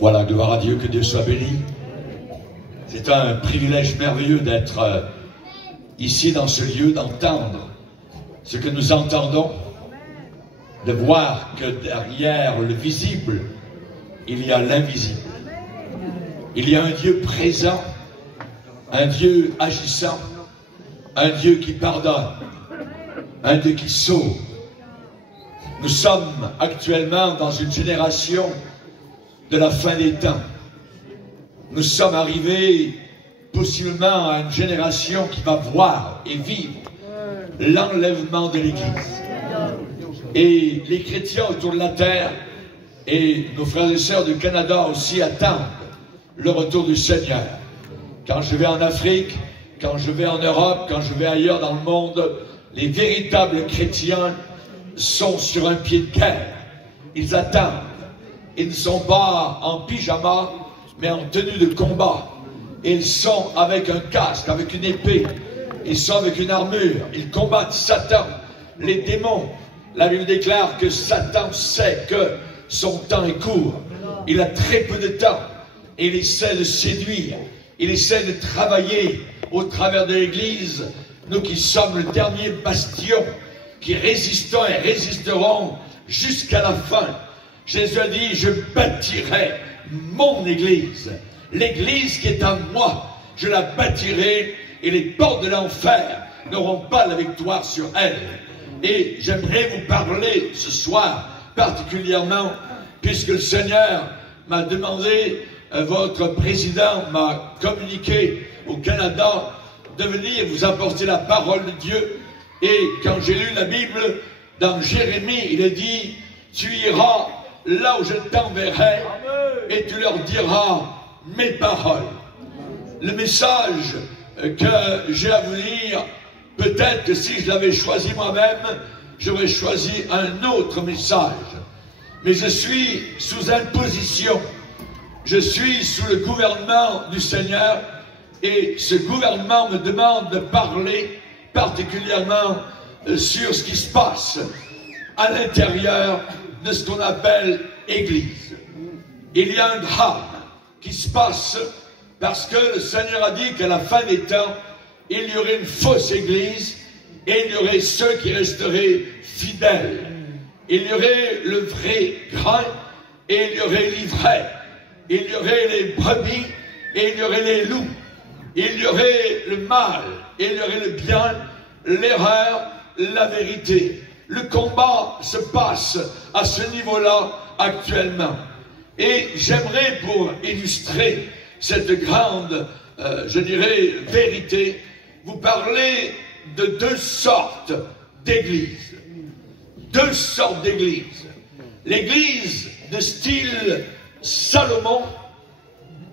Voilà, gloire à Dieu, que Dieu soit béni. C'est un privilège merveilleux d'être ici dans ce lieu, d'entendre ce que nous entendons, de voir que derrière le visible, il y a l'invisible. Il y a un Dieu présent, un Dieu agissant, un Dieu qui pardonne, un Dieu qui sauve. Nous sommes actuellement dans une génération de la fin des temps. Nous sommes arrivés possiblement à une génération qui va voir et vivre l'enlèvement de l'Église. Et les chrétiens autour de la terre et nos frères et sœurs du Canada aussi attendent le retour du Seigneur. Quand je vais en Afrique, quand je vais en Europe, quand je vais ailleurs dans le monde, les véritables chrétiens sont sur un pied de guerre. Ils attendent. Ils ne sont pas en pyjama, mais en tenue de combat. Ils sont avec un casque, avec une épée. Ils sont avec une armure. Ils combattent Satan, les démons. La Bible déclare que Satan sait que son temps est court. Il a très peu de temps. Et il essaie de séduire. Il essaie de travailler au travers de l'Église. Nous qui sommes le dernier bastion, qui résistons et résisterons jusqu'à la fin. Jésus a dit, je bâtirai mon Église. L'Église qui est à moi, je la bâtirai et les portes de l'enfer n'auront pas la victoire sur elle. Et j'aimerais vous parler ce soir particulièrement, puisque le Seigneur m'a demandé, votre président m'a communiqué au Canada de venir vous apporter la parole de Dieu. Et quand j'ai lu la Bible, dans Jérémie, il est dit, tu iras là où je t'enverrai et tu leur diras mes paroles. Le message que j'ai à vous dire, peut-être que si je l'avais choisi moi-même, j'aurais choisi un autre message. Mais je suis sous imposition. Je suis sous le gouvernement du Seigneur et ce gouvernement me demande de parler particulièrement sur ce qui se passe à l'intérieur de ce qu'on appelle Église. Il y a un drame qui se passe parce que le Seigneur a dit qu'à la fin des temps, il y aurait une fausse Église et il y aurait ceux qui resteraient fidèles. Il y aurait le vrai grain et il y aurait l'ivraie. Il y aurait les brebis et il y aurait les loups. Il y aurait le mal et il y aurait le bien, l'erreur, la vérité. Le combat se passe à ce niveau-là actuellement. Et j'aimerais, pour illustrer cette grande, je dirais, vérité, vous parler de deux sortes d'églises. Deux sortes d'églises. L'église de style Salomon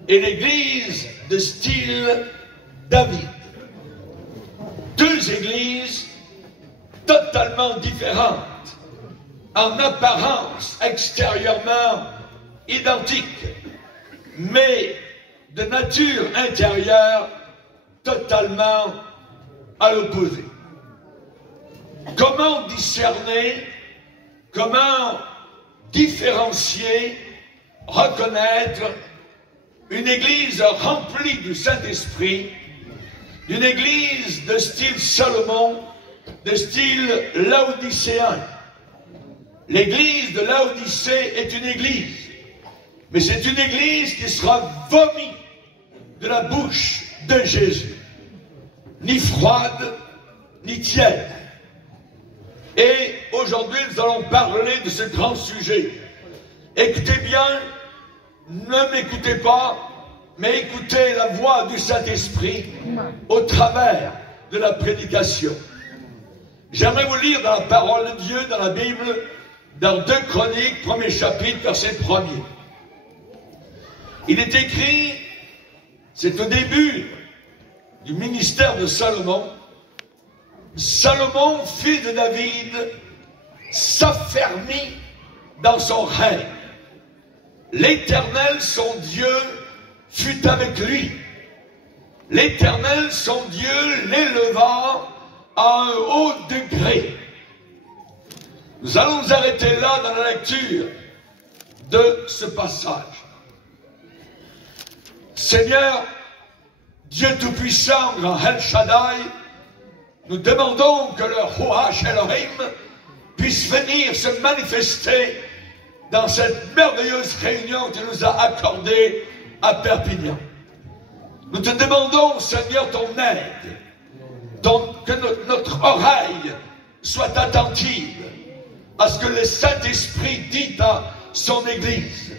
et l'église de style David. Deux églises totalement différentes, en apparence extérieurement identiques, mais de nature intérieure totalement à l'opposé. Comment discerner, comment différencier, reconnaître une église remplie du Saint-Esprit, d'une église de style Salomon, de style laodicéen. L'église de Laodicée est une église, mais c'est une église qui sera vomi de la bouche de Jésus. Ni froide, ni tiède. Et aujourd'hui, nous allons parler de ce grand sujet. Écoutez bien, ne m'écoutez pas, mais écoutez la voix du Saint-Esprit au travers de la prédication. J'aimerais vous lire dans la parole de Dieu, dans la Bible, dans 2 Chroniques, 1er chapitre, verset 1er. Il est écrit, c'est au début du ministère de Salomon, Salomon, fils de David, s'affermit dans son règne. L'Éternel, son Dieu, fut avec lui. L'Éternel, son Dieu, l'éleva à un haut degré. Nous allons nous arrêter là dans la lecture de ce passage. Seigneur, Dieu Tout-Puissant, grand El Shaddai, nous demandons que le Ruach Elohim puisse venir se manifester dans cette merveilleuse réunion que tu nous as accordée à Perpignan. Nous te demandons, Seigneur, ton aide, que notre oreille soit attentive à ce que le Saint-Esprit dit à son Église.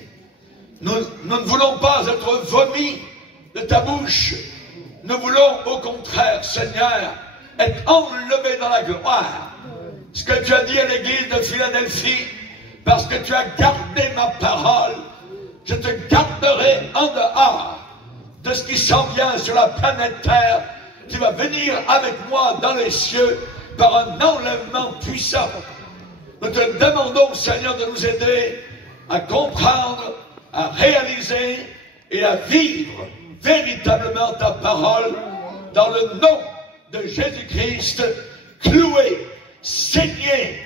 Nous ne voulons pas être vomis de ta bouche. Nous voulons au contraire, Seigneur, être enlevés dans la gloire. Ce que tu as dit à l'Église de Philadelphie, parce que tu as gardé ma parole, je te garderai en dehors de ce qui s'en vient sur la planète Terre, qui va venir avec moi dans les cieux par un enlèvement puissant. Nous te demandons, Seigneur, de nous aider à comprendre, à réaliser et à vivre véritablement ta parole dans le nom de Jésus-Christ, cloué, saigné,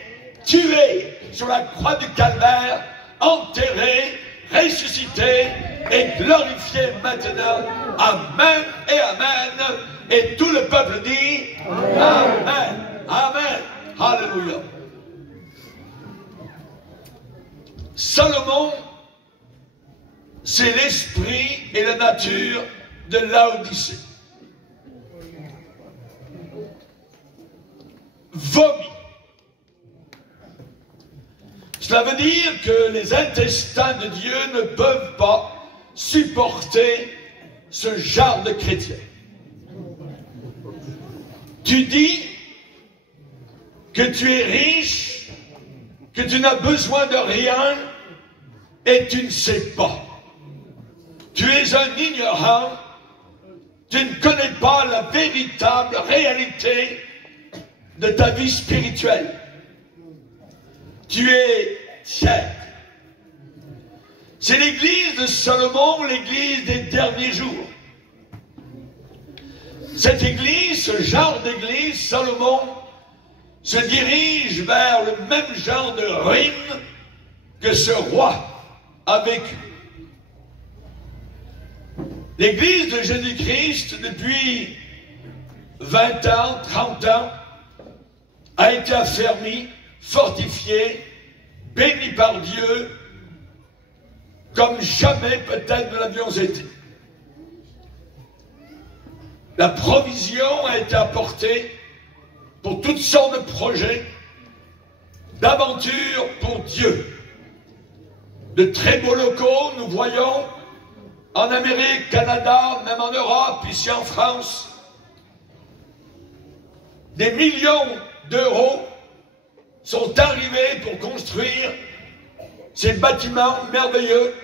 tué sur la croix du calvaire, enterré, ressuscité et glorifié maintenant. Amen et amen. Et tout le peuple dit amen. Amen. Alléluia. Salomon, c'est l'esprit et la nature de Laodicée. Vomi. Cela veut dire que les intestins de Dieu ne peuvent pas supporter ce genre de chrétien. Tu dis que tu es riche, que tu n'as besoin de rien et tu ne sais pas. Tu es un ignorant, tu ne connais pas la véritable réalité de ta vie spirituelle. Tu es tiède. C'est l'église de Salomon, l'église des derniers jours. Cette église, ce genre d'église, Salomon, se dirige vers le même genre de ruine que ce roi a vécu. L'église de Jésus-Christ, depuis 20 ans, 30 ans, a été affermie, fortifiée, bénie par Dieu, comme jamais peut-être nous l'avions été. La provision a été apportée pour toutes sortes de projets, d'aventures pour Dieu. De très beaux locaux, nous voyons, en Amérique, Canada, même en Europe, ici en France, des millions d'euros sont arrivés pour construire ces bâtiments merveilleux.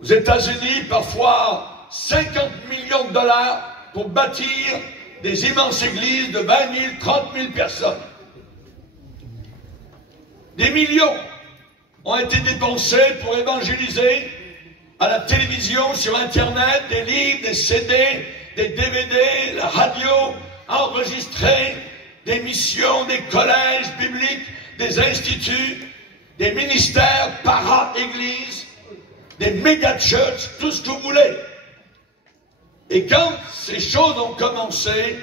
Aux États-Unis, parfois 50 millions de dollars pour bâtir des immenses églises de 20 000, 30 000 personnes. Des millions ont été dépensés pour évangéliser à la télévision, sur Internet, des livres, des CD, des DVD, la radio, enregistrer des missions, des collèges bibliques, des instituts, des ministères, para-églises, des méga-churches, tout ce que vous voulez. Et quand ces choses ont commencé,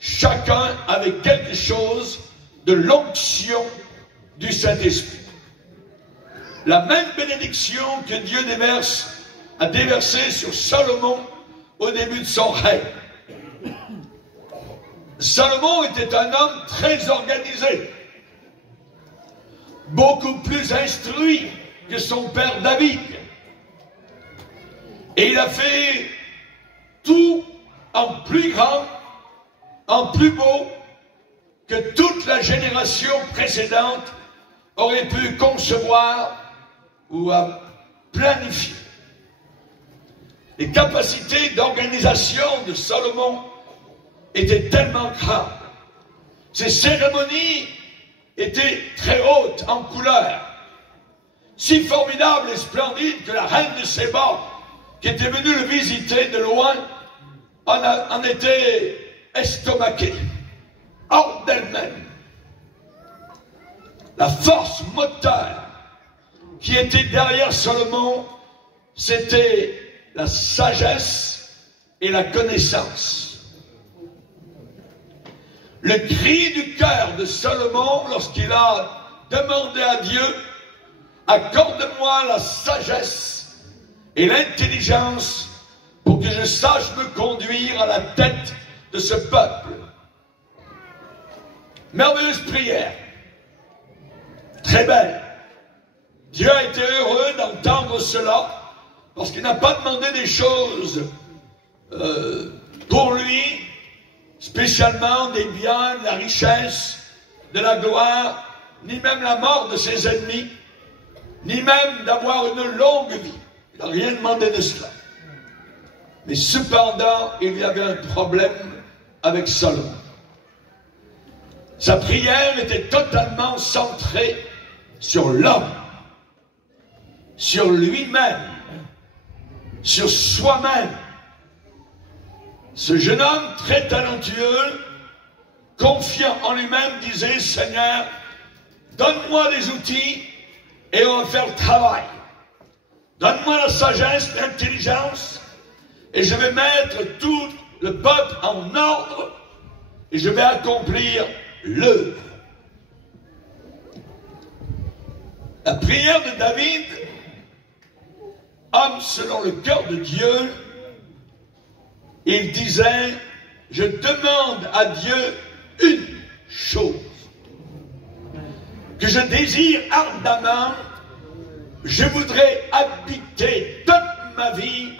chacun avait quelque chose de l'onction du Saint-Esprit. La même bénédiction que Dieu a déversée sur Salomon au début de son règne. Salomon était un homme très organisé, beaucoup plus instruit que son père David. Et il a fait tout en plus grand, en plus beau que toute la génération précédente aurait pu concevoir ou à planifier. Les capacités d'organisation de Salomon étaient tellement grandes. Ces cérémonies étaient très hautes en couleur, si formidables et splendides que la reine de Séba, qui était venue le visiter de loin, en était estomaquée, hors d'elle-même. La force moteur qui était derrière Salomon, c'était la sagesse et la connaissance. Le cri du cœur de Salomon, lorsqu'il a demandé à Dieu, accorde-moi la sagesse et l'intelligence pour que je sache me conduire à la tête de ce peuple. Merveilleuse prière, très belle. Dieu a été heureux d'entendre cela, parce qu'il n'a pas demandé des choses pour lui, spécialement des biens, de la richesse, de la gloire, ni même la mort de ses ennemis, ni même d'avoir une longue vie. Il n'a rien demandé de cela. Mais cependant, il y avait un problème avec Salomon. Sa prière était totalement centrée sur l'homme, sur lui-même, sur soi-même. Ce jeune homme très talentueux, confiant en lui-même, disait, Seigneur, donne-moi les outils et on va faire le travail. Donne-moi la sagesse, l'intelligence, et je vais mettre tout le peuple en ordre et je vais accomplir l'œuvre. La prière de David, homme selon le cœur de Dieu, il disait, je demande à Dieu une chose, que je désire ardemment, je voudrais habiter toute ma vie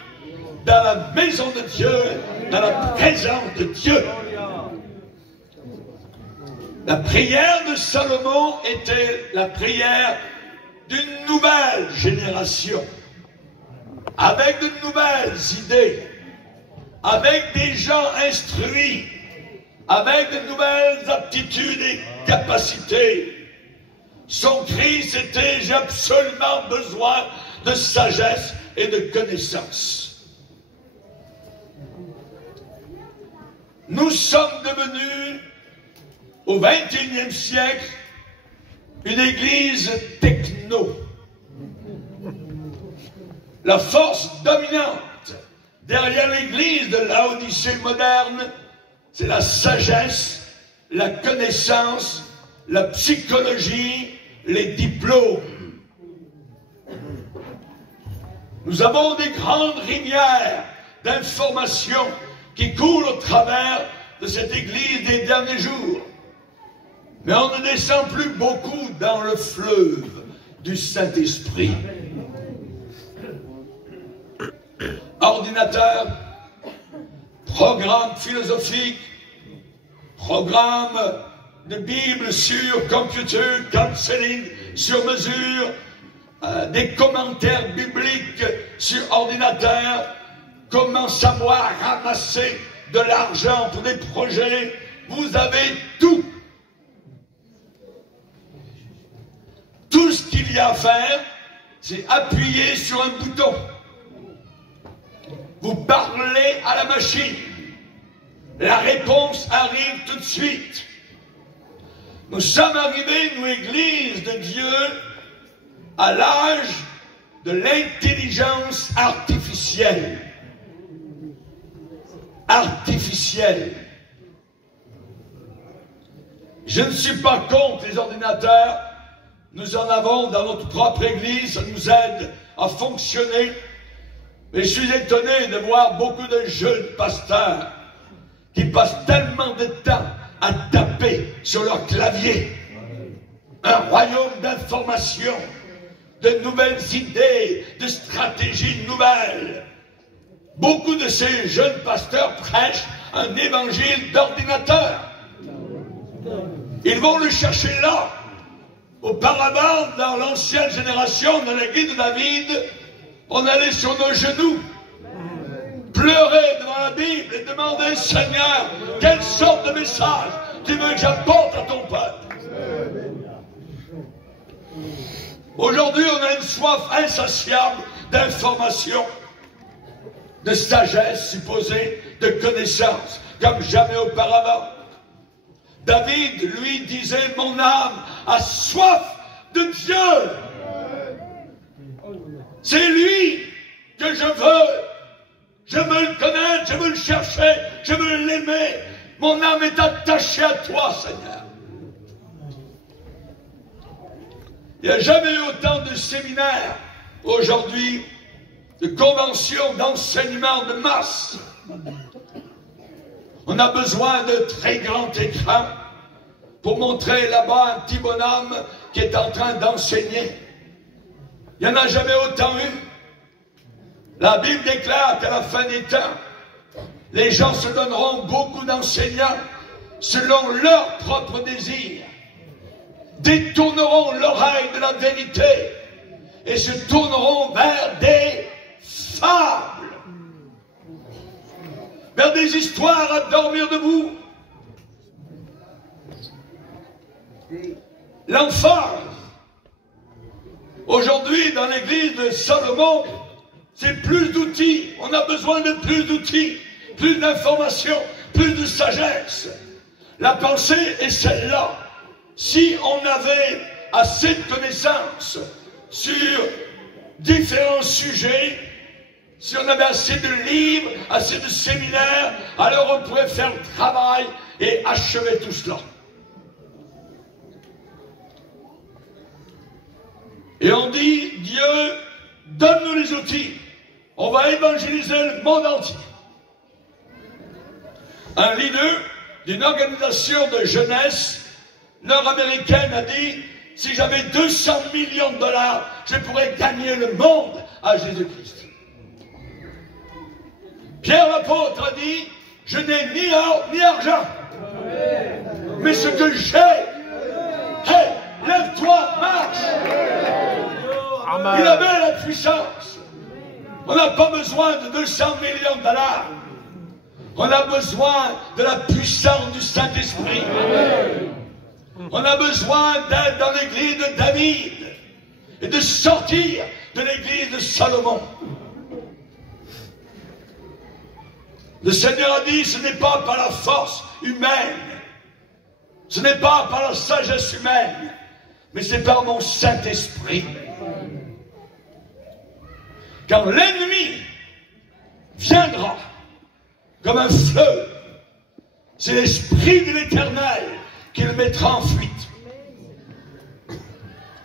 dans la maison de Dieu, dans la présence de Dieu. La prière de Salomon était la prière d'une nouvelle génération, avec de nouvelles idées, avec des gens instruits, avec de nouvelles aptitudes et capacités. Son cri, c'était « J'ai absolument besoin de sagesse et de connaissance ». Nous sommes devenus, au XXIe siècle, une église techno. La force dominante derrière l'église de Laodicée moderne, c'est la sagesse, la connaissance, la psychologie, les diplômes. Nous avons des grandes rivières d'informations qui coulent au travers de cette église des derniers jours. Mais on ne descend plus beaucoup dans le fleuve du Saint-Esprit. Ordinateur, programme philosophique, programme de Bible sur computer, counseling sur mesure, des commentaires bibliques sur ordinateur, comment savoir ramasser de l'argent pour des projets, vous avez tout. Tout ce qu'il y a à faire, c'est appuyer sur un bouton. Vous parlez à la machine. La réponse arrive tout de suite. Nous sommes arrivés, nous, Église de Dieu, à l'âge de l'intelligence artificielle. Artificielle. Je ne suis pas contre les ordinateurs. Nous en avons dans notre propre Église. Ça nous aide à fonctionner. Mais je suis étonné de voir beaucoup de jeunes pasteurs qui passent tellement de temps à taper sur leur clavier. Un royaume d'information, de nouvelles idées, de stratégies nouvelles. Beaucoup de ces jeunes pasteurs prêchent un évangile d'ordinateur. Ils vont le chercher là. Auparavant, dans l'ancienne génération, dans l'église de David, on allait sur nos genoux, pleurer devant la Bible et demander, Seigneur, quelle sorte de message tu veux que j'apporte à ton peuple? Aujourd'hui, on a une soif insatiable d'information, de sagesse supposée, de connaissance, comme jamais auparavant. David, lui, disait, mon âme a soif de Dieu. C'est lui que je veux bien-aimé, mon âme est attachée à toi, Seigneur. Il n'y a jamais eu autant de séminaires aujourd'hui, de conventions, d'enseignements de masse. On a besoin de très grands écrans pour montrer là-bas un petit bonhomme qui est en train d'enseigner. Il n'y en a jamais autant eu. La Bible déclare qu'à la fin des temps, les gens se donneront beaucoup d'enseignants selon leurs propres désirs, détourneront l'oreille de la vérité et se tourneront vers des fables, vers des histoires à dormir debout. L'emphase, aujourd'hui dans l'église de Salomon, c'est plus d'outils. On a besoin de plus d'outils, plus d'informations, plus de sagesse. La pensée est celle-là. Si on avait assez de connaissances sur différents sujets, si on avait assez de livres, assez de séminaires, alors on pourrait faire le travail et achever tout cela. Et on dit, Dieu, donne-nous les outils. On va évangéliser le monde entier. Un leader d'une organisation de jeunesse nord-américaine a dit, si j'avais 200 millions de dollars, je pourrais gagner le monde à Jésus-Christ. Pierre l'apôtre a dit, je n'ai ni or ni argent, mais ce que j'ai, hey, lève-toi, marche. Il avait la puissance. On n'a pas besoin de 200 millions de dollars. On a besoin de la puissance du Saint-Esprit. On a besoin d'être dans l'église de David et de sortir de l'église de Salomon. Le Seigneur a dit, ce n'est pas par la force humaine, ce n'est pas par la sagesse humaine, mais c'est par mon Saint-Esprit. Quand l'ennemi viendra comme un fleuve, c'est l'Esprit de l'Éternel qui le mettra en fuite.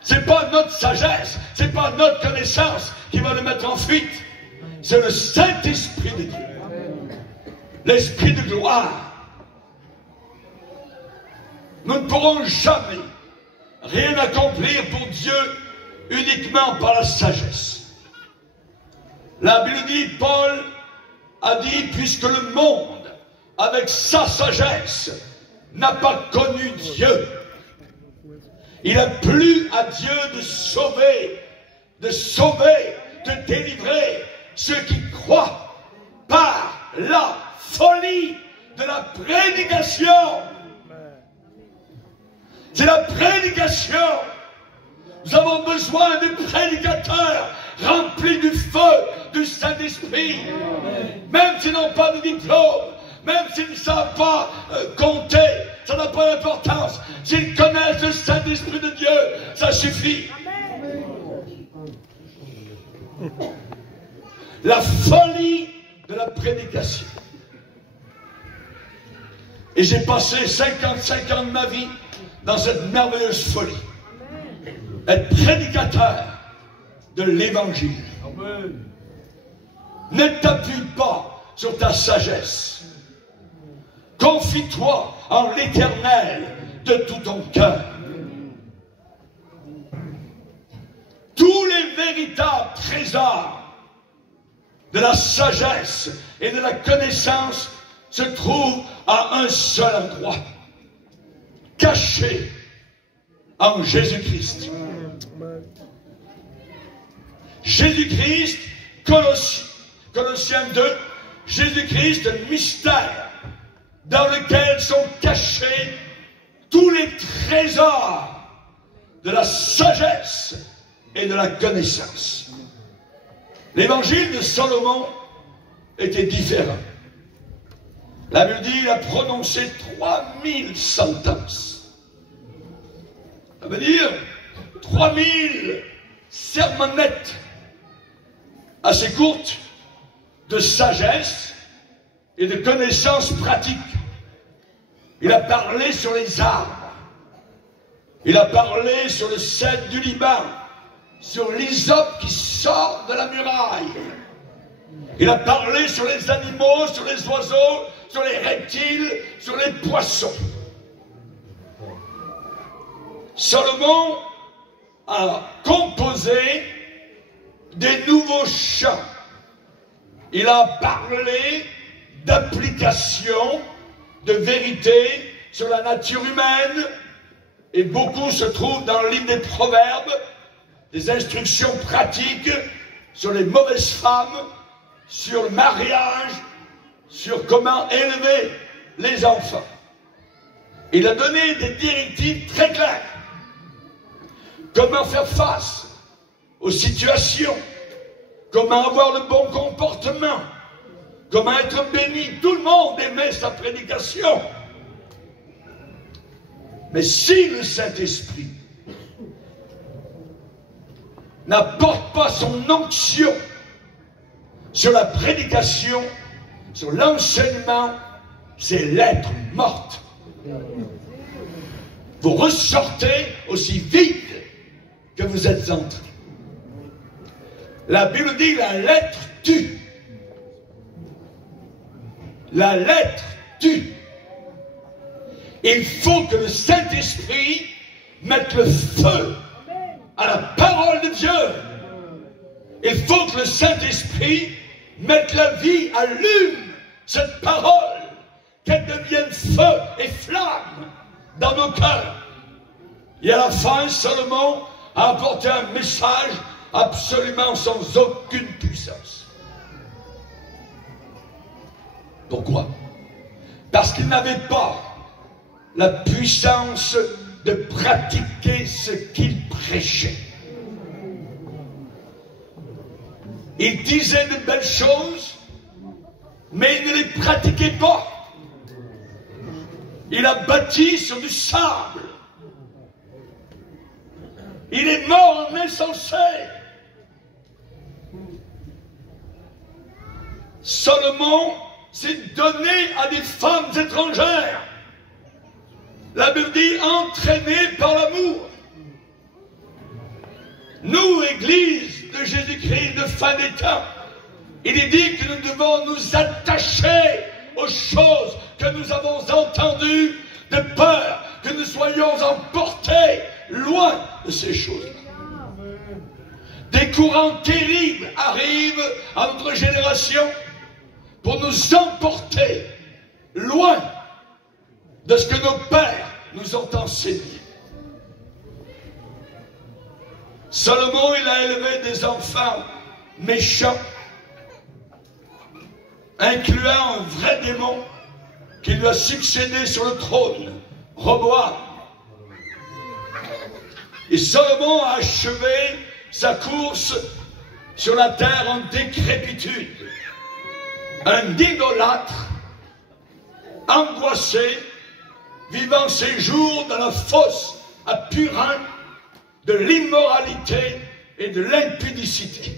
C'est pas notre sagesse, c'est pas notre connaissance qui va le mettre en fuite. C'est le Saint-Esprit de Dieu. L'Esprit de gloire. Nous ne pourrons jamais rien accomplir pour Dieu uniquement par la sagesse. La Bible dit, Paul a dit, puisque le monde, avec sa sagesse, n'a pas connu Dieu, il a plu à Dieu de sauver, de délivrer ceux qui croient par la folie de la prédication. C'est la prédication. Nous avons besoin de prédicateurs remplis du feu du Saint-Esprit. Même s'ils n'ont pas de diplôme, même s'ils ne savent pas compter, ça n'a pas d'importance. S'ils connaissent le Saint-Esprit de Dieu, ça suffit. La folie de la prédication. Et j'ai passé 55 ans de ma vie dans cette merveilleuse folie. Être prédicateur de l'Évangile. Ne t'appuie pas sur ta sagesse. Confie-toi en l'Éternel de tout ton cœur. Tous les véritables trésors de la sagesse et de la connaissance se trouvent à un seul endroit, cachés en Jésus-Christ. Jésus-Christ, Colossiens 2, Jésus-Christ, le mystère dans lequel sont cachés tous les trésors de la sagesse et de la connaissance. L'évangile de Salomon était différent. La Bible dit, il a prononcé 3000 sentences. Ça veut dire 3000 sermonnettes assez courtes de sagesse et de connaissances pratiques. Il a parlé sur les arbres. Il a parlé sur le cèdre du Liban, sur l'hysope qui sort de la muraille. Il a parlé sur les animaux, sur les oiseaux, sur les reptiles, sur les poissons. Salomon a composé des nouveaux chants. Il a parlé d'application, de vérité sur la nature humaine, et beaucoup se trouvent dans le livre des Proverbes, des instructions pratiques sur les mauvaises femmes, sur le mariage, sur comment élever les enfants. Il a donné des directives très claires. Comment faire face aux situations, comment avoir le bon comportement, comment être béni. Tout le monde aimait sa prédication. Mais si le Saint-Esprit n'apporte pas son onction sur la prédication, sur l'enseignement, c'est lettre morte. Vous ressortez aussi vite que vous êtes entré. La Bible dit la lettre tue. La lettre tue. Il faut que le Saint-Esprit mette le feu à la parole de Dieu. Il faut que le Saint-Esprit mette la vie, allume cette parole, qu'elle devienne feu et flamme dans nos cœurs. Et à la fin, Salomon a apporté un message absolument sans aucune puissance. Pourquoi? Parce qu'il n'avait pas la puissance de pratiquer ce qu'il prêchait. Il disait de belles choses, mais il ne les pratiquait pas. Il a bâti sur du sable. Il est mort en insensé. Salomon s'est donné à des femmes étrangères. La Bible dit entraînés par l'amour. Nous, Église de Jésus-Christ de fin des temps, il est dit que nous devons nous attacher aux choses que nous avons entendues, de peur que nous soyons emportés loin de ces choses-là. Des courants terribles arrivent à notre génération pour nous emporter loin de ce que nos pères nous ont enseigné. Salomon, il a élevé des enfants méchants, incluant un vrai démon qui lui a succédé sur le trône, Roboam. Et Salomon a achevé sa course sur la terre en décrépitude. Un idolâtre, angoissé, vivant ses jours dans la fosse à purin de l'immoralité et de l'impudicité.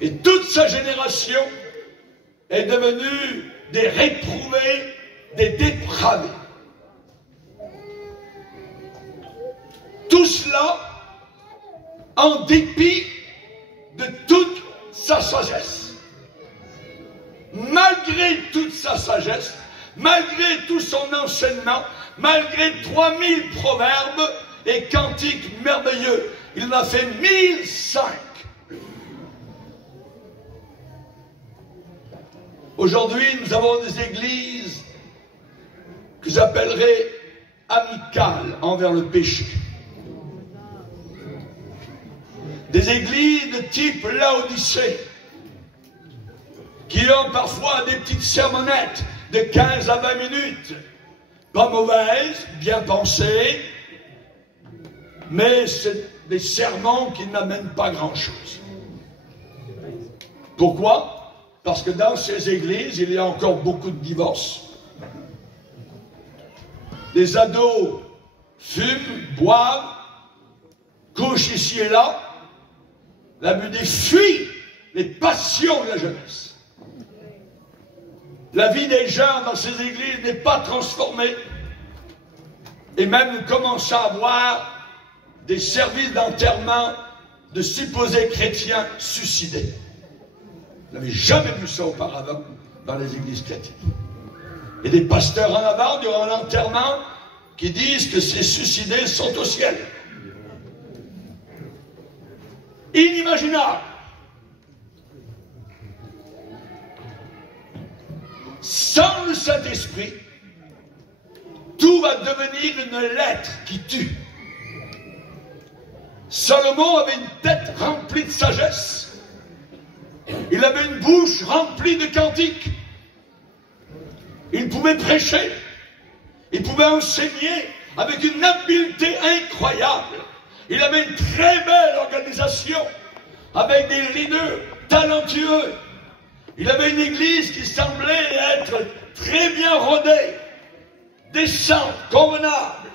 Et toute sa génération est devenue des réprouvés, des dépravés. Tout cela en dépit de toute sa sagesse. Malgré toute sa sagesse, malgré tout son enseignement, malgré 3000 proverbes et cantiques merveilleux, il en a fait 1005. Aujourd'hui, nous avons des églises que j'appellerais amicales envers le péché. Des églises de type Laodicée, qui ont parfois des petites sermonnettes de 15 à 20 minutes, pas mauvaises, bien pensées, mais c'est des sermons qui n'amènent pas grand-chose. Pourquoi? Parce que dans ces églises, il y a encore beaucoup de divorces. Les ados fument, boivent, couchent ici et là. La Bible dit fuit les passions de la jeunesse. La vie des gens dans ces églises n'est pas transformée. Et même nous commençons à voir des services d'enterrement de supposés chrétiens suicidés. Vous n'avez jamais vu ça auparavant dans les églises chrétiennes. Et des pasteurs en avant, durant l'enterrement, qui disent que ces suicidés sont au ciel. Inimaginable. Sans le Saint-Esprit, tout va devenir une lettre qui tue. Salomon avait une tête remplie de sagesse. Il avait une bouche remplie de cantiques. Il pouvait prêcher. Il pouvait enseigner avec une habileté incroyable. Il avait une très belle organisation avec des leaders talentueux. Il avait une église qui semblait être très bien rodée, décente, convenable.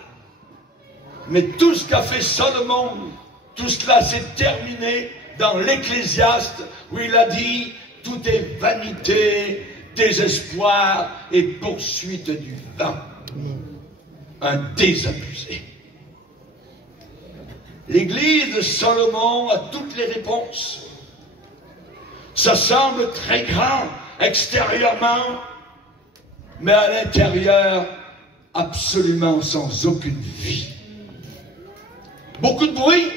Mais tout ce qu'a fait Salomon, tout cela s'est terminé dans l'Ecclésiaste où il a dit « Tout est vanité, désespoir et poursuite du vent. » Un désabusé. L'église de Salomon a toutes les réponses. Ça semble très grand extérieurement, mais à l'intérieur, absolument sans aucune vie. Beaucoup de bruit,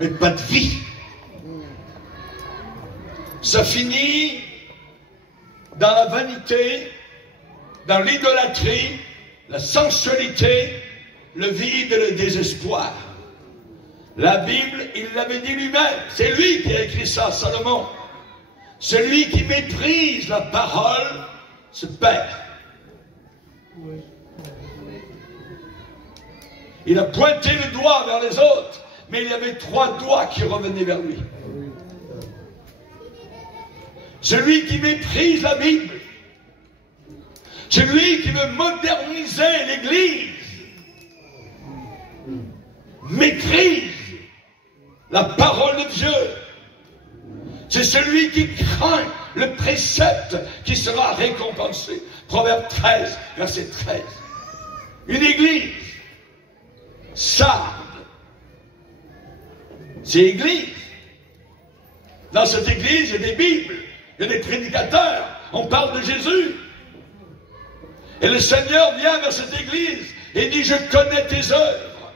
mais pas de vie. Ça finit dans la vanité, dans l'idolâtrie, la sensualité, le vide et le désespoir. La Bible, il l'avait dit lui-même, c'est lui qui a écrit ça, Salomon. Celui qui méprise la parole se perd. Il a pointé le doigt vers les autres, mais il y avait 3 doigts qui revenaient vers lui. Celui qui méprise la Bible, celui qui veut moderniser l'Église, méprise la parole de Dieu. C'est celui qui craint le précepte qui sera récompensé. Proverbe 13, verset 13. Une église sarde, c'est église. Dans cette église, il y a des Bibles, il y a des prédicateurs, on parle de Jésus. Et le Seigneur vient vers cette église et dit, je connais tes œuvres.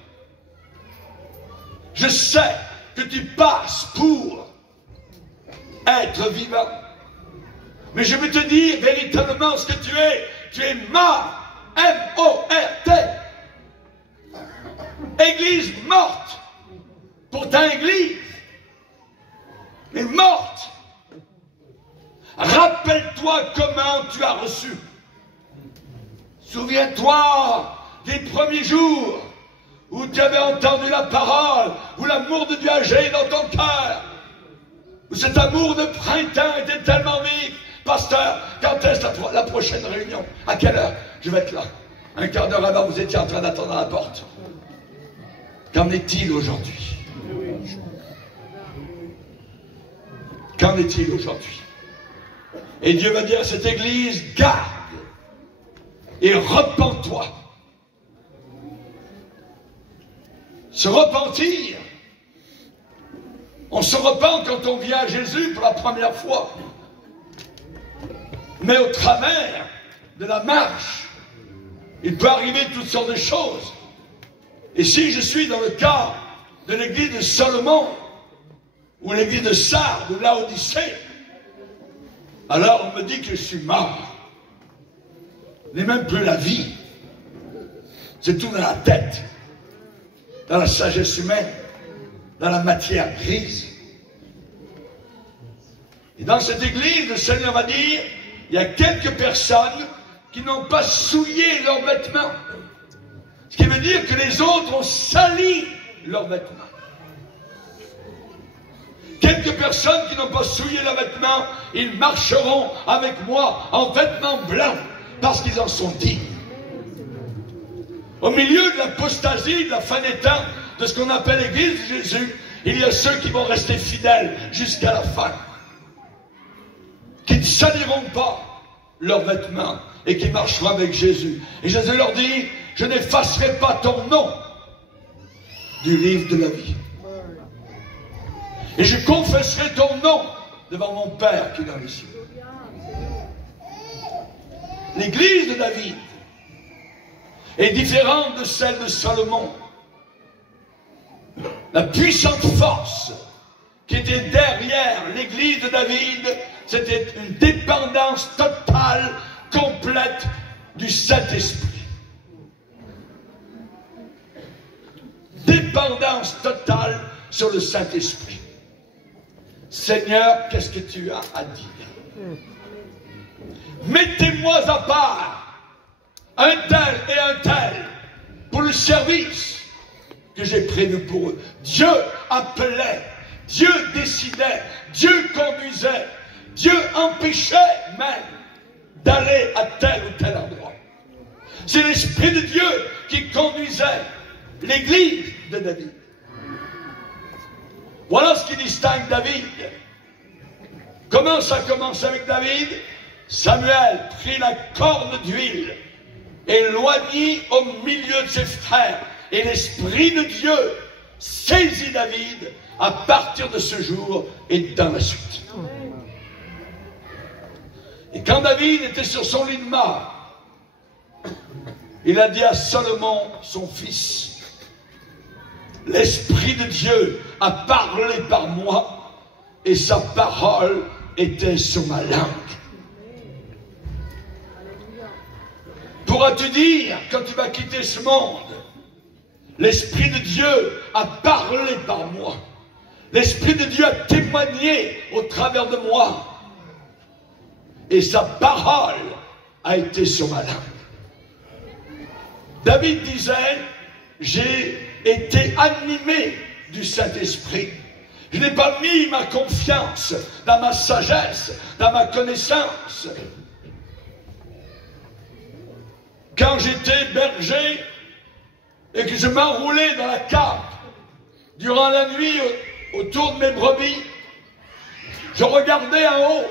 Je sais que tu passes pour être vivant. Mais je veux te dire véritablement ce que tu es. Tu es mort. M-O-R-T. Église morte. Pourtant église. Mais morte. Rappelle-toi comment tu as reçu. Souviens-toi des premiers jours où tu avais entendu la parole, où l'amour de Dieu agit dans ton cœur, où cet amour de printemps était tellement vif. Pasteur, quand est-ce la prochaine réunion? À quelle heure? Je vais être là. Un quart d'heure avant, vous étiez en train d'attendre à la porte. Qu'en est-il aujourd'hui? Qu'en est-il aujourd'hui? Et Dieu va dire à cette église, garde et repens-toi. Se repentir. On se repent quand on vient à Jésus pour la première fois. Mais au travers de la marche, il peut arriver toutes sortes de choses. Et si je suis dans le cas de l'église de Salomon, ou l'église de Sardes, ou Laodicée, alors on me dit que je suis mort. Ce n'est même plus la vie. C'est tout dans la tête, dans la sagesse humaine, dans la matière grise. Et dans cette église, le Seigneur va dire, il y a quelques personnes qui n'ont pas souillé leurs vêtements. Ce qui veut dire que les autres ont sali leurs vêtements. Quelques personnes qui n'ont pas souillé leurs vêtements, ils marcheront avec moi en vêtements blancs parce qu'ils en sont dignes. Au milieu de l'apostasie, de la fin des temps, de ce qu'on appelle l'église de Jésus, il y a ceux qui vont rester fidèles jusqu'à la fin, qui ne saliront pas, leurs vêtements et qui marcheront avec Jésus. Et Jésus leur dit, je n'effacerai pas ton nom du livre de la vie. Et je confesserai ton nom devant mon Père qui est dans les cieux. L'église de David est différente de celle de Salomon. La puissante force qui était derrière l'église de David, c'était une dépendance totale, complète du Saint-Esprit. Dépendance totale sur le Saint-Esprit. Seigneur, qu'est-ce que tu as à dire? Mettez-moi à part un tel et un tel pour le service que j'ai prévu pour eux. Dieu appelait, Dieu décidait, Dieu conduisait, Dieu empêchait même d'aller à tel ou tel endroit. C'est l'Esprit de Dieu qui conduisait l'église de David. Voilà ce qui distingue David. Comment ça commence avec David? Samuel prit la corne d'huile, éloigné au milieu de ses frères, et l'Esprit de Dieu saisit David à partir de ce jour et dans la suite. Et quand David était sur son lit de mort, il a dit à Salomon, son fils, l'Esprit de Dieu a parlé par moi et sa parole était sur ma langue. Pourras-tu dire, quand tu vas quitter ce monde, l'Esprit de Dieu a parlé par moi. L'Esprit de Dieu a témoigné au travers de moi. Et sa parole a été sur ma langue. David disait, j'ai été animé du Saint-Esprit. Je n'ai pas mis ma confiance dans ma sagesse, dans ma connaissance. Quand j'étais berger et que je m'enroulais dans la cave durant la nuit autour de mes brebis, je regardais en haut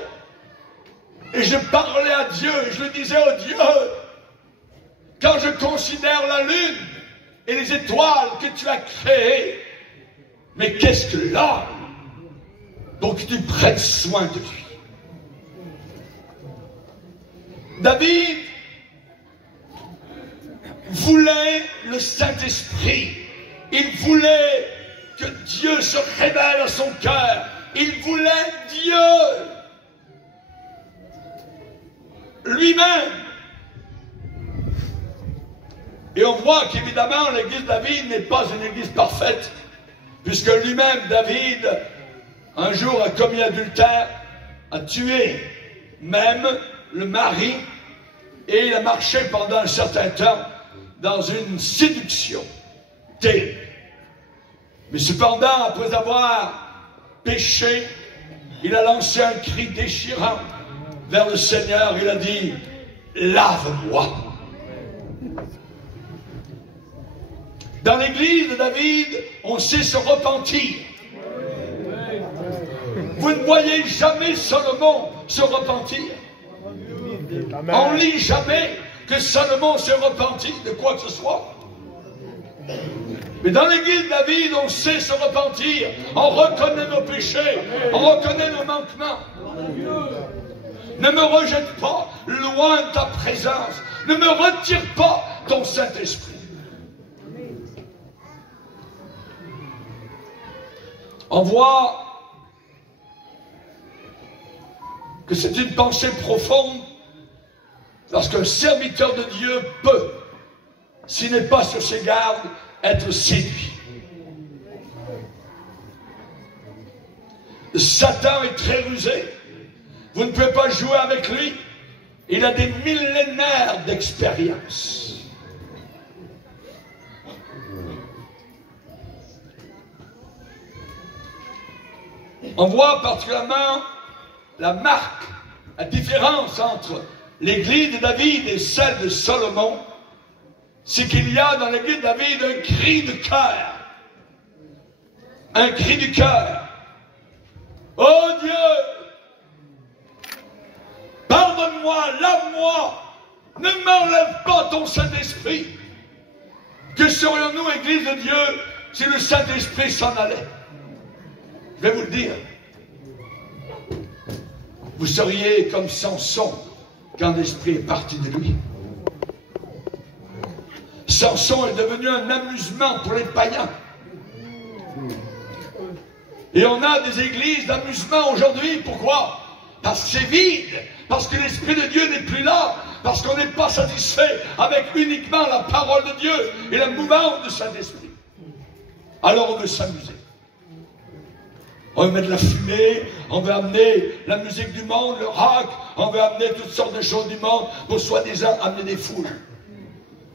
et je parlais à Dieu et je lui disais, oh Dieu, quand je considère la lune et les étoiles que tu as créées, mais qu'est-ce que l'homme? Donc tu prennes soin de lui. David voulait le Saint-Esprit. Il voulait que Dieu se révèle à son cœur. Il voulait Dieu lui-même. Et on voit qu'évidemment l'église de David n'est pas une église parfaite, puisque lui-même, David, un jour a commis adultère, a tué même le mari, et il a marché pendant un certain temps dans une séduction terrible. Mais cependant, après avoir péché, il a lancé un cri déchirant vers le Seigneur. Il a dit, lave-moi. Dans l'église de David, on sait se repentir. Vous ne voyez jamais Salomon se repentir. On ne lit jamais que Salomon s'est repenti de quoi que ce soit. Mais dans l'église de David, on sait se repentir. On reconnaît nos péchés. On reconnaît nos manquements. Ne me rejette pas loin de ta présence. Ne me retire pas ton Saint-Esprit. On voit que c'est une pensée profonde lorsqu'un serviteur de Dieu peut, s'il n'est pas sur ses gardes, être séduit. Satan est très rusé. Vous ne pouvez pas jouer avec lui. Il a des millénaires d'expérience. On voit particulièrement la marque, la différence entre l'église de David et celle de Salomon, c'est qu'il y a dans l'église de David un cri de cœur. Un cri du cœur. Oh Dieu, pardonne-moi Parle-moi, lave-moi. Ne m'enlève pas ton Saint-Esprit. Que serions-nous, Église de Dieu, si le Saint-Esprit s'en allait? Je vais vous le dire. Vous seriez comme Samson quand l'Esprit est parti de lui. Samson est devenu un amusement pour les païens. Et on a des églises d'amusement aujourd'hui. Pourquoi? Parce que c'est vide. Parce que l'Esprit de Dieu n'est plus là. Parce qu'on n'est pas satisfait avec uniquement la parole de Dieu et la mouvance de Saint-Esprit. Alors on veut s'amuser. On veut mettre de la fumée, on veut amener la musique du monde, le rock, on veut amener toutes sortes de choses du monde pour soi-disant amener des foules.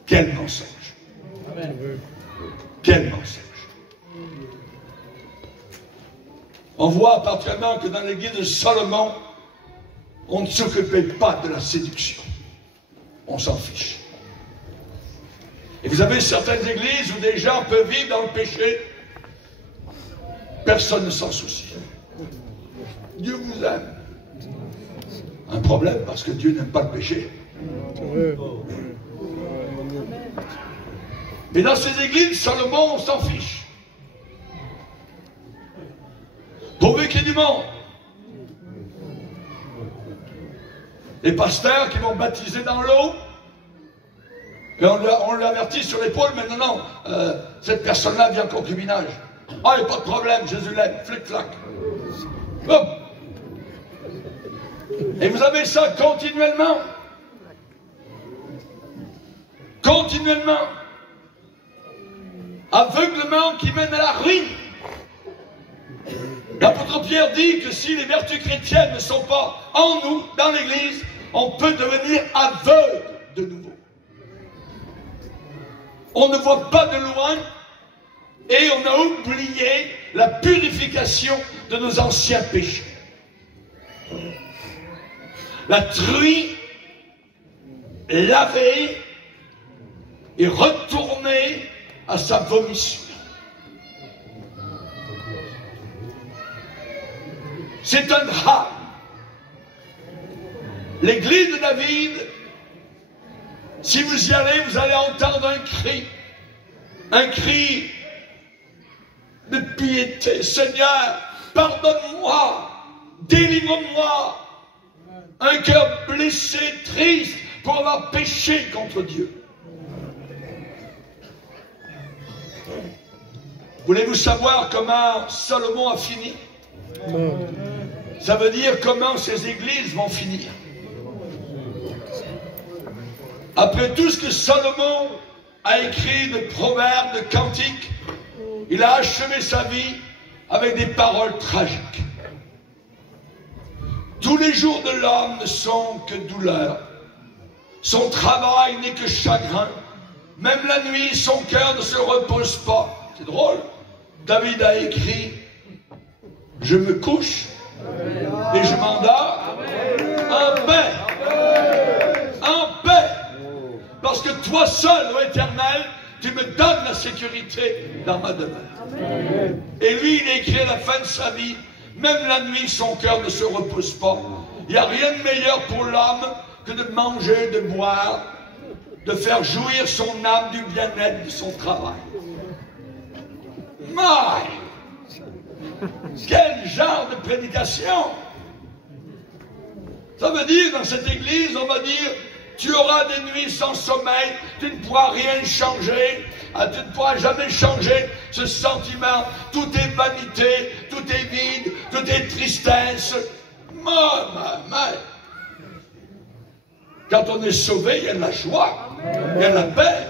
Quel mensonge! Quel mensonge! On voit particulièrement que dans l'église de Salomon, on ne s'occupait pas de la séduction. On s'en fiche. Et vous avez certaines églises où des gens peuvent vivre dans le péché. Personne ne s'en soucie. Dieu vous aime. Un problème parce que Dieu n'aime pas le péché. Mais dans ces églises, Salomon, on s'en fiche. Pourvu qu'il y ait du monde. Les pasteurs qui vont baptiser dans l'eau, et on l'avertit sur l'épaule, mais non, cette personne-là vient en concubinage. Ah, il n'y a pas de problème, Jésus l'aime, flic-flac. Hop. Et vous avez ça continuellement. Continuellement. Aveuglement qui mène à la ruine. L'apôtre Pierre dit que si les vertus chrétiennes ne sont pas en nous, dans l'Église, on peut devenir aveugle de nouveau. On ne voit pas de loin et on a oublié la purification de nos anciens péchés. La truie lavée et retournée à sa vomissure. C'est un drame. L'église de David, si vous y allez, vous allez entendre un cri de piété. Seigneur, pardonne-moi, délivre-moi. Un cœur blessé, triste, pour avoir péché contre Dieu. Voulez-vous savoir comment Salomon a fini? Ça veut dire comment ces églises vont finir. Après tout ce que Salomon a écrit de proverbes, de cantiques, il a achevé sa vie avec des paroles tragiques. Tous les jours de l'homme ne sont que douleur. Son travail n'est que chagrin. Même la nuit, son cœur ne se repose pas. C'est drôle. David a écrit « Je me couche et je m'endors en paix. En paix. Parce que toi seul, ô Éternel, tu me donnes la sécurité dans ma demeure. » Et lui, il a écrit à la fin de sa vie, même la nuit, son cœur ne se repose pas. Il n'y a rien de meilleur pour l'homme que de manger, de boire, de faire jouir son âme du bien-être de son travail. Mais, quel genre de prédication! Ça veut dire, dans cette église, on va dire, tu auras des nuits sans sommeil, tu ne pourras rien changer, tu ne pourras jamais changer ce sentiment, tout est vanité, tout est vide, tout est tristesse. Quand on est sauvé, il y a de la joie, il y a de la paix.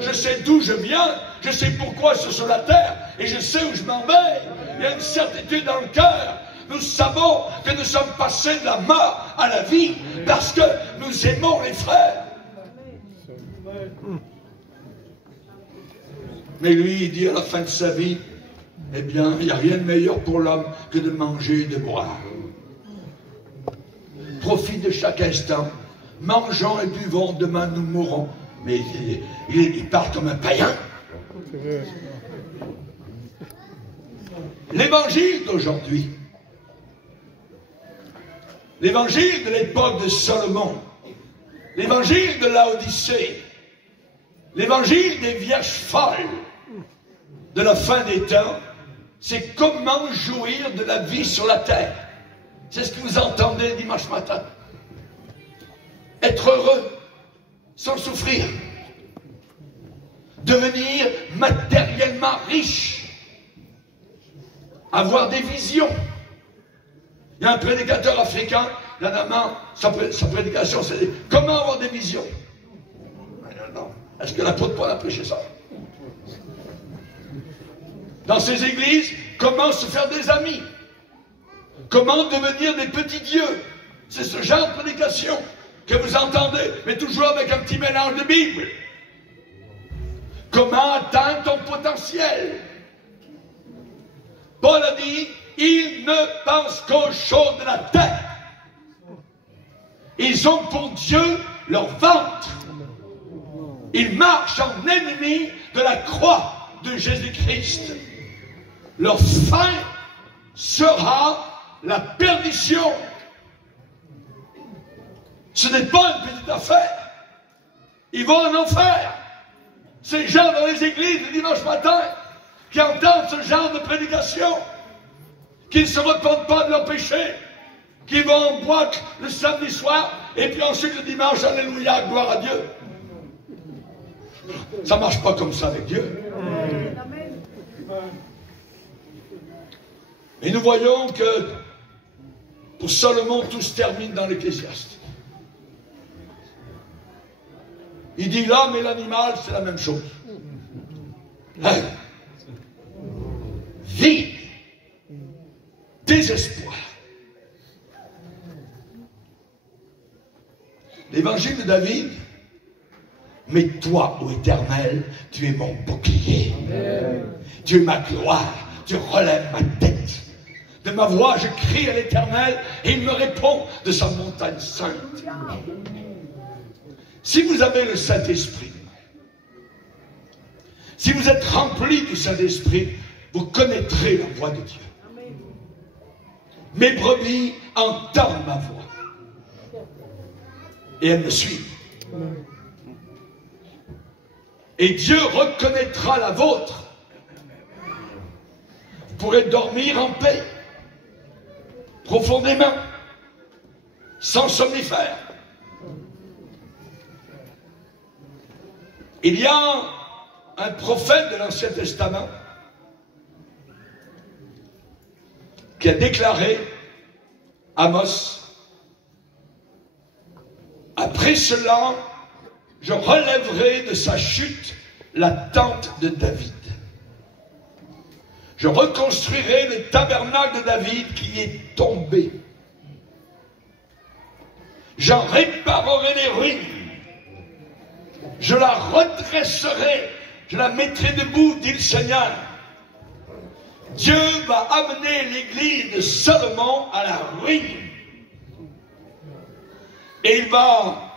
Je sais d'où je viens, je sais pourquoi je suis sur la terre, et je sais où je m'en vais. Il y a une certitude dans le cœur. Nous savons que nous sommes passés de la mort à la vie, parce que nous aimons les frères. Mais lui, il dit à la fin de sa vie, eh bien, il n'y a rien de meilleur pour l'homme que de manger et de boire. Profite de chaque instant. Mangeons et buvons, demain nous mourrons. Mais il parle comme un païen. L'évangile d'aujourd'hui, l'évangile de l'époque de Salomon, l'évangile de Laodicée, l'évangile des vierges folles de la fin des temps, c'est comment jouir de la vie sur la terre. C'est ce que vous entendez dimanche matin. Être heureux sans souffrir. Devenir matériellement riche. Avoir des visions. Il y a un prédicateur africain, dernièrement, sa prédication, c'est comment avoir des visions. Non. Est-ce que l'apôtre Paul a prêché ça? Dans ces églises, comment se faire des amis? Comment devenir des petits dieux? C'est ce genre de prédication que vous entendez, mais toujours avec un petit mélange de Bible. Comment atteindre ton potentiel? Paul a dit, ils ne pensent qu'aux choses de la terre. Ils ont pour Dieu leur ventre. Ils marchent en ennemis de la croix de Jésus-Christ. Leur fin sera la perdition. Ce n'est pas une petite affaire. Ils vont en enfer. Ces gens dans les églises le dimanche matin qui entendent ce genre de prédication, qui ne se repentent pas de leurs péchés, qui vont en boîte le samedi soir et puis ensuite le dimanche, alléluia, gloire à Dieu. Ça ne marche pas comme ça avec Dieu. Et nous voyons que pour Salomon, tout se termine dans l'Ecclésiaste. Il dit l'homme et l'animal, c'est la même chose. Hein? Vie, désespoir. L'évangile de David, mais toi, ô Éternel, tu es mon bouclier. Tu es ma gloire, tu relèves ma tête. De ma voix, je crie à l'Éternel et il me répond de sa montagne sainte. Si vous avez le Saint-Esprit, si vous êtes rempli du Saint-Esprit, vous connaîtrez la voix de Dieu. Mes brebis entendent ma voix et elles me suivent. Et Dieu reconnaîtra la vôtre. Vous pourrez dormir en paix, profondément, sans somnifère. Il y a un prophète de l'Ancien Testament qui a déclaré, Amos, après cela, je relèverai de sa chute la tente de David. Je reconstruirai le tabernacle de David qui est tombé. J'en réparerai les ruines. Je la redresserai. Je la mettrai debout, dit le Seigneur. Dieu va amener l'église de Salomon à la ruine. Et il va